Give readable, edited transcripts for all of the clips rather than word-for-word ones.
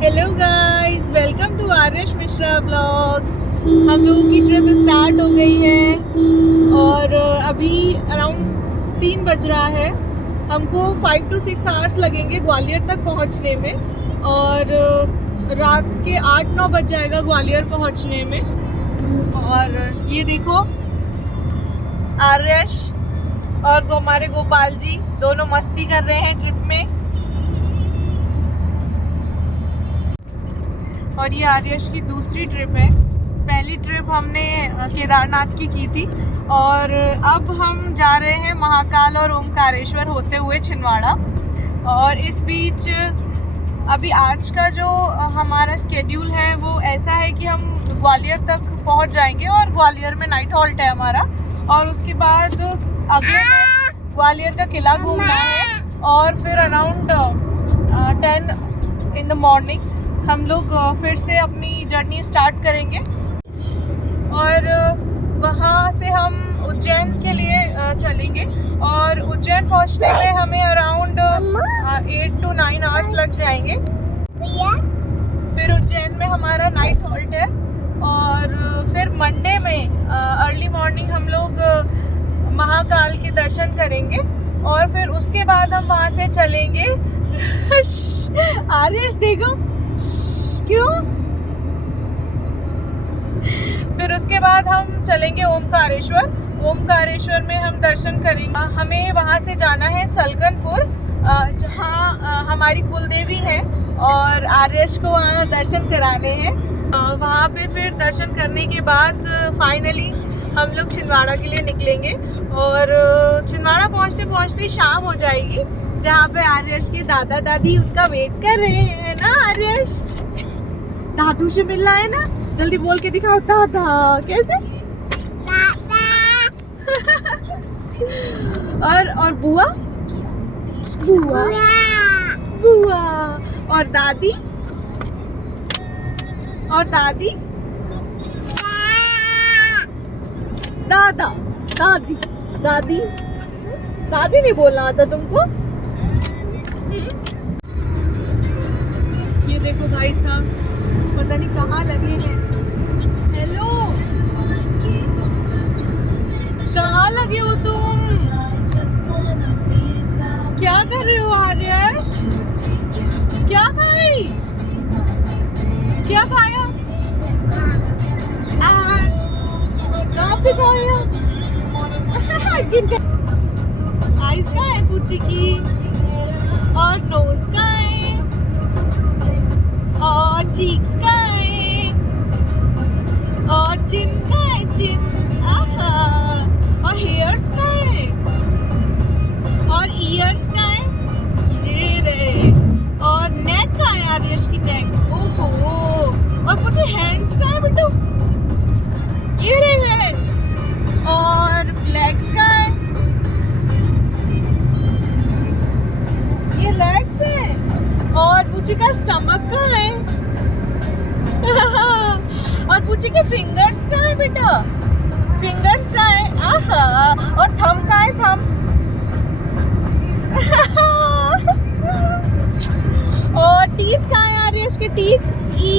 Hello guys, welcome to Aryash Mishra blog. हम लोगों की ट्रिप स्टार्ट हो गई है और अभी अराउंड 3 बज रहा है। हमको 5 to 6 आवर्स लगेंगे ग्वालियर तक पहुंचने में और रात के 8-9 बज जाएगा ग्वालियर पहुंचने में। और ये देखो आर्यश और हमारे गोपाल जी दोनों मस्ती कर रहे हैं ट्रिप में। और ये आर्यश की दूसरी ट्रिप है। पहली ट्रिप हमने केदारनाथ की थी और अब हम जा रहे हैं महाकाल और ओमकारेश्वर होते हुए छिंदवाड़ा। और इस बीच अभी आज का जो हमारा स्केड्यूल है वो ऐसा है कि हम ग्वालियर तक पहुंच जाएंगे और ग्वालियर में नाइट हॉल्ट है हमारा। और उसके बाद अगले दिन ग्वालियर का किला घूमना है और फिर अराउंड 10 in the morning हम लोग फिर से अपनी जर्नी स्टार्ट करेंगे। और वहाँ से हम उज्जैन के लिए चलेंगे और उज्जैन पहुँचने में हमें अराउंड 8 to 9 आवर्स लग जाएंगे। फिर उज्जैन में हमारा नाइट हॉल्ट है और फिर मंडे में अर्ली मॉर्निंग हम लोग महाकाल के दर्शन करेंगे और फिर उसके बाद हम वहाँ से चलेंगे आर्यश देखो क्यों। फिर उसके बाद हम चलेंगे ओमकारेश्वर में हम दर्शन करेंगे। हमें वहाँ से जाना है सलकनपुर जहाँ हमारी कुलदेवी है और आर्यश को वहाँ दर्शन कराने हैं। वहाँ पे फिर दर्शन करने के बाद फाइनली हम लोग छिंदवाड़ा के लिए निकलेंगे और छिंदवाड़ा पहुँचते पहुँचते शाम हो जाएगी जहाँ पे आर्यश के दादा दादी उनका वेट कर रहे हैं ना। आर्यश दादू से मिलना है ना, जल्दी बोल के दिखाओ दादा कैसे। और बुआ बुआ बुआ और दादी दादा दादी दादी दादी नहीं बोलना आता तुमको। ये देखो भाई साहब पता नहीं कहाँ लगे हैं। हेलो कहाँ लगे हो तुम? क्या कर रहे हो आर्यश? क्या खाई? क्या खाया? कहाँ पे खाया? आइस का है पूछी की और नोज का है और चीक्स का है और चिन का है चिन आहा और हेयर्स का है और ईयर्स का है ये रे और नेक का है आर्यश की नेक। ओहो और मुझे हैंड्स का है बेटू ये रे हैंड्स और लेग्स का है ये लेग्स है और पूछी का स्टमक का है और पूछी के फिंगर्स का है बेटा फिंगर्स का है आहा और थंब का है थंब और टीथ का है आर्यश के टीथ ई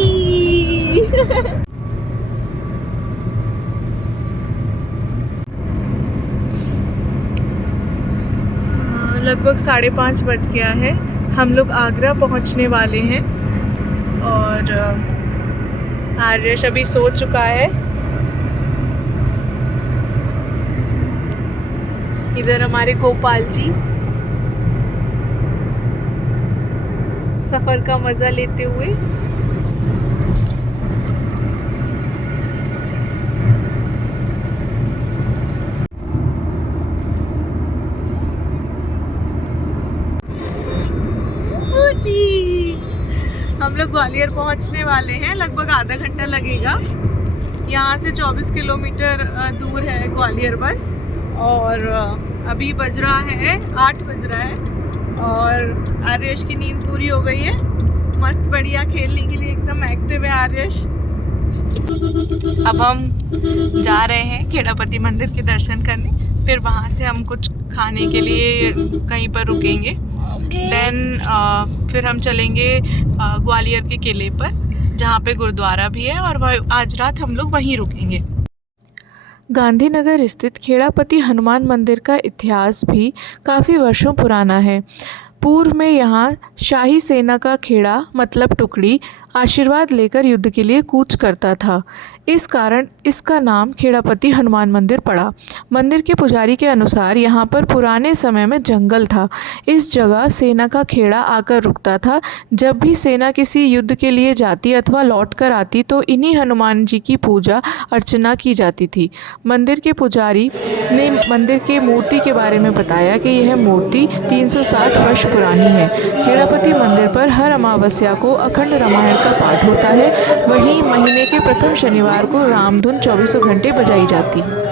लगभग 5:30 बज गया है। हम लोग आगरा पहुंचने वाले हैं और आर्यश अभी सो चुका है। इधर हमारे गोपाल जी सफर का मजा लेते हुए। हम लोग ग्वालियर पहुंचने वाले हैं, लगभग आधा घंटा लगेगा। यहाँ से 24 किलोमीटर दूर है ग्वालियर बस। और अभी बज रहा है 8 बज रहा है और आर्यश की नींद पूरी हो गई है। मस्त बढ़िया खेलने के लिए एकदम एक्टिव है आर्यश। अब हम जा रहे हैं खेड़ापति मंदिर के दर्शन करने, फिर वहाँ से हम कुछ खाने के लिए कहीं पर रुकेंगे देन फिर हम चलेंगे ग्वालियर के किले पर, जहाँ पे गुरुद्वारा भी है, और आज रात हम लोग वहीं रुकेंगे। गांधीनगर स्थित खेड़ापति हनुमान मंदिर का इतिहास भी काफ़ी वर्षों पुराना है। पूर्व में यहाँ शाही सेना का खेड़ा मतलब टुकड़ी आशीर्वाद लेकर युद्ध के लिए कूच करता था। इस कारण इसका नाम खेड़ापति हनुमान मंदिर पड़ा। मंदिर के पुजारी के अनुसार यहाँ पर पुराने समय में जंगल था। इस जगह सेना का खेड़ा आकर रुकता था। जब भी सेना किसी युद्ध के लिए जाती अथवा लौट कर आती तो इन्हीं हनुमान जी की पूजा अर्चना की जाती थी। मंदिर के पुजारी ने मंदिर के मूर्ति के बारे में बताया कि यह मूर्ति 360 वर्ष पुरानी है। खेड़ापति मंदिर पर हर अमावस्या को अखंड रामायण का पाठ होता है। वहीं महीने के प्रथम शनिवार को रामधुन 24 घंटे बजाई जाती है।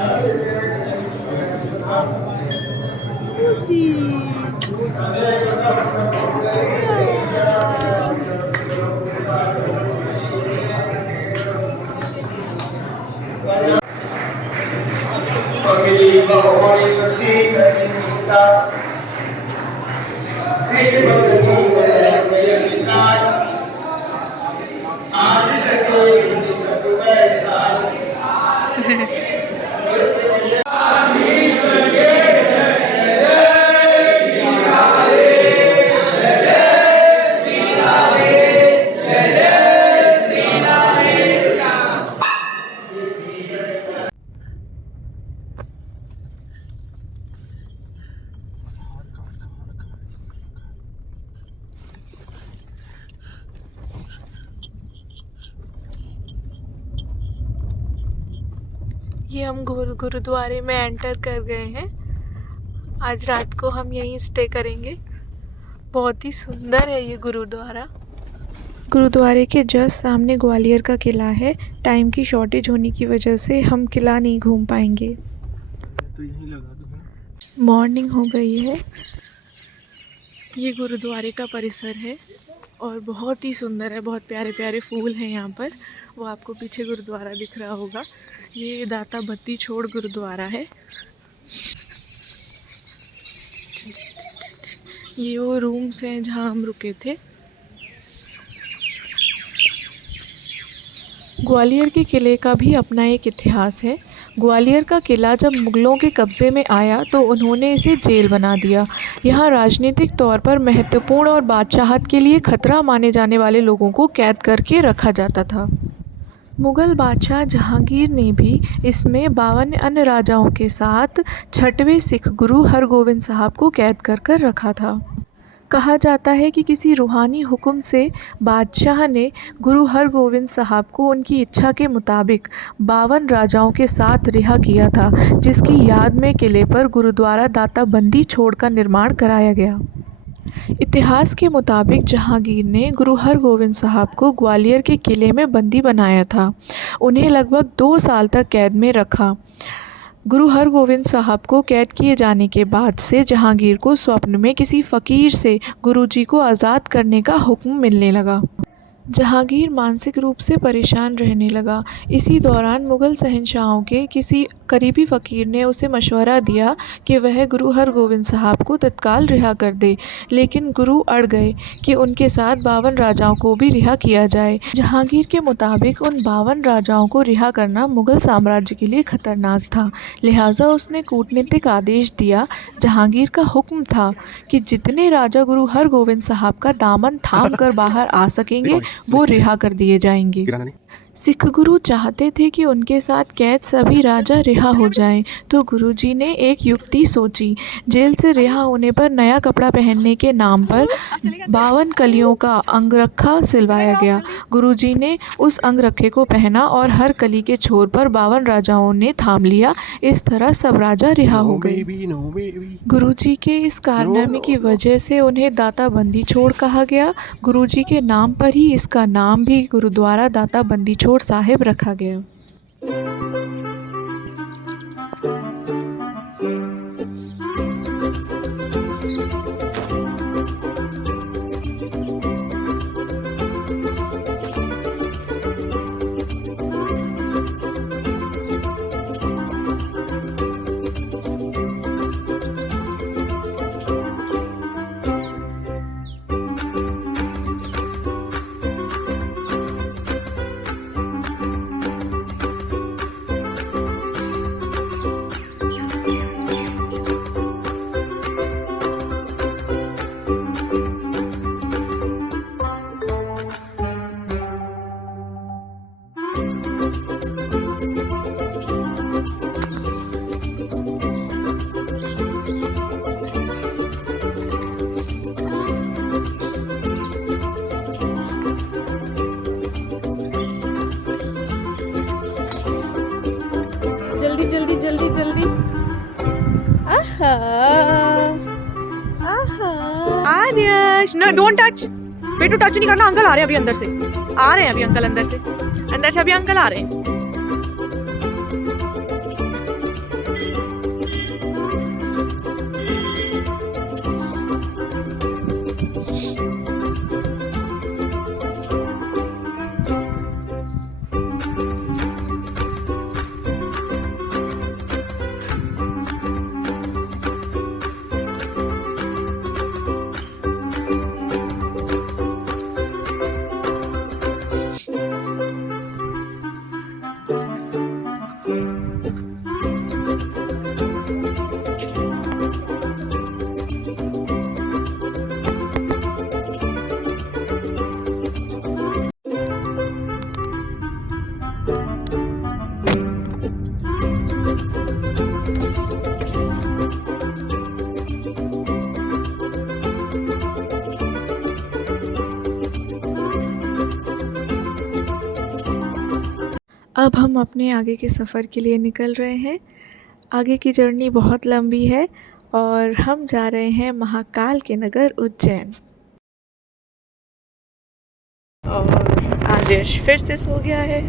ये हम गुरुद्वारे में एंटर कर गए हैं। आज रात को हम यहीं स्टे करेंगे। बहुत ही सुंदर है ये गुरुद्वारा। गुरुद्वारे के जस्ट सामने ग्वालियर का किला है। टाइम की शॉर्टेज होने की वजह से हम किला नहीं घूम पाएंगे। तो यहीं लगा दो। मॉर्निंग हो गई है। ये गुरुद्वारे का परिसर है और बहुत ही सुंदर है। बहुत प्यारे प्यारे फूल हैं यहाँ पर। वो आपको पीछे गुरुद्वारा दिख रहा होगा। ये दाता बत्ती छोड़ गुरुद्वारा है। ये वो रूम्स हैं जहाँ हम रुके थे। ग्वालियर के किले का भी अपना एक इतिहास है। ग्वालियर का किला जब मुग़लों के कब्ज़े में आया तो उन्होंने इसे जेल बना दिया। यहाँ राजनीतिक तौर पर महत्वपूर्ण और बादशाहत के लिए खतरा माने जाने वाले लोगों को कैद करके रखा जाता था। मुग़ल बादशाह जहांगीर ने भी इसमें 52 अन्य राजाओं के साथ 6वें सिख गुरु हरगोविंद साहब को कैद कर रखा था। कहा जाता है कि किसी रूहानी हुक्म से बादशाह ने गुरु हरगोविंद साहब को उनकी इच्छा के मुताबिक 52 राजाओं के साथ रिहा किया था, जिसकी याद में किले पर गुरुद्वारा दाता बंदी छोड़ का निर्माण कराया गया। इतिहास के मुताबिक जहांगीर ने गुरु हरगोविंद साहब को ग्वालियर के किले में बंदी बनाया था। उन्हें लगभग 2 साल तक कैद में रखा। गुरु हरगोविंद साहब को कैद किए जाने के बाद से जहांगीर को स्वप्न में किसी फ़कीर से गुरुजी को आज़ाद करने का हुक्म मिलने लगा। जहांगीर मानसिक रूप से परेशान रहने लगा। इसी दौरान मुग़ल शहंशाहों के किसी करीबी फ़कीर ने उसे मशवरा दिया कि वह गुरु हरगोविंद साहब को तत्काल रिहा कर दे, लेकिन गुरु अड़ गए कि उनके साथ 52 राजाओं को भी रिहा किया जाए। जहांगीर के मुताबिक उन 52 राजाओं को रिहा करना मुग़ल साम्राज्य के लिए खतरनाक था, लिहाजा उसने कूटनीतिक आदेश दिया। जहांगीर का हुक्म था कि जितने राजा गुरु हरगोविंद साहब का दामन थाम कर बाहर आ सकेंगे वो रिहा कर दिए जाएंगे। सिख गुरु चाहते थे कि उनके साथ कैद सभी राजा रिहा हो जाएं, तो गुरुजी ने एक युक्ति सोची। जेल से रिहा होने पर नया कपड़ा पहनने के नाम पर 52 कलियों का अंगरखा सिलवाया गया। गुरुजी ने उस अंगरखे को पहना और हर कली के छोर पर 52 राजाओं ने थाम लिया। इस तरह सब राजा रिहा हो गए। गुरुजी के इस कारनामे की वजह से उन्हें दाता बंदी छोड़ कहा गया। गुरुजी के नाम पर ही इसका नाम भी गुरुद्वारा दाता बंदी छोड़ साहिब रखा गया। डोंट टच बेटू, टच नहीं करना। अंकल आ रहे हैं अभी अंदर से, आ रहे हैं अभी अंकल अंदर से अभी अंकल आ रहे हैं। अब हम अपने आगे के सफ़र के लिए निकल रहे हैं। आगे की जर्नी बहुत लंबी है और हम जा रहे हैं महाकाल के नगर उज्जैन। और आदेश फिर से सो गया है।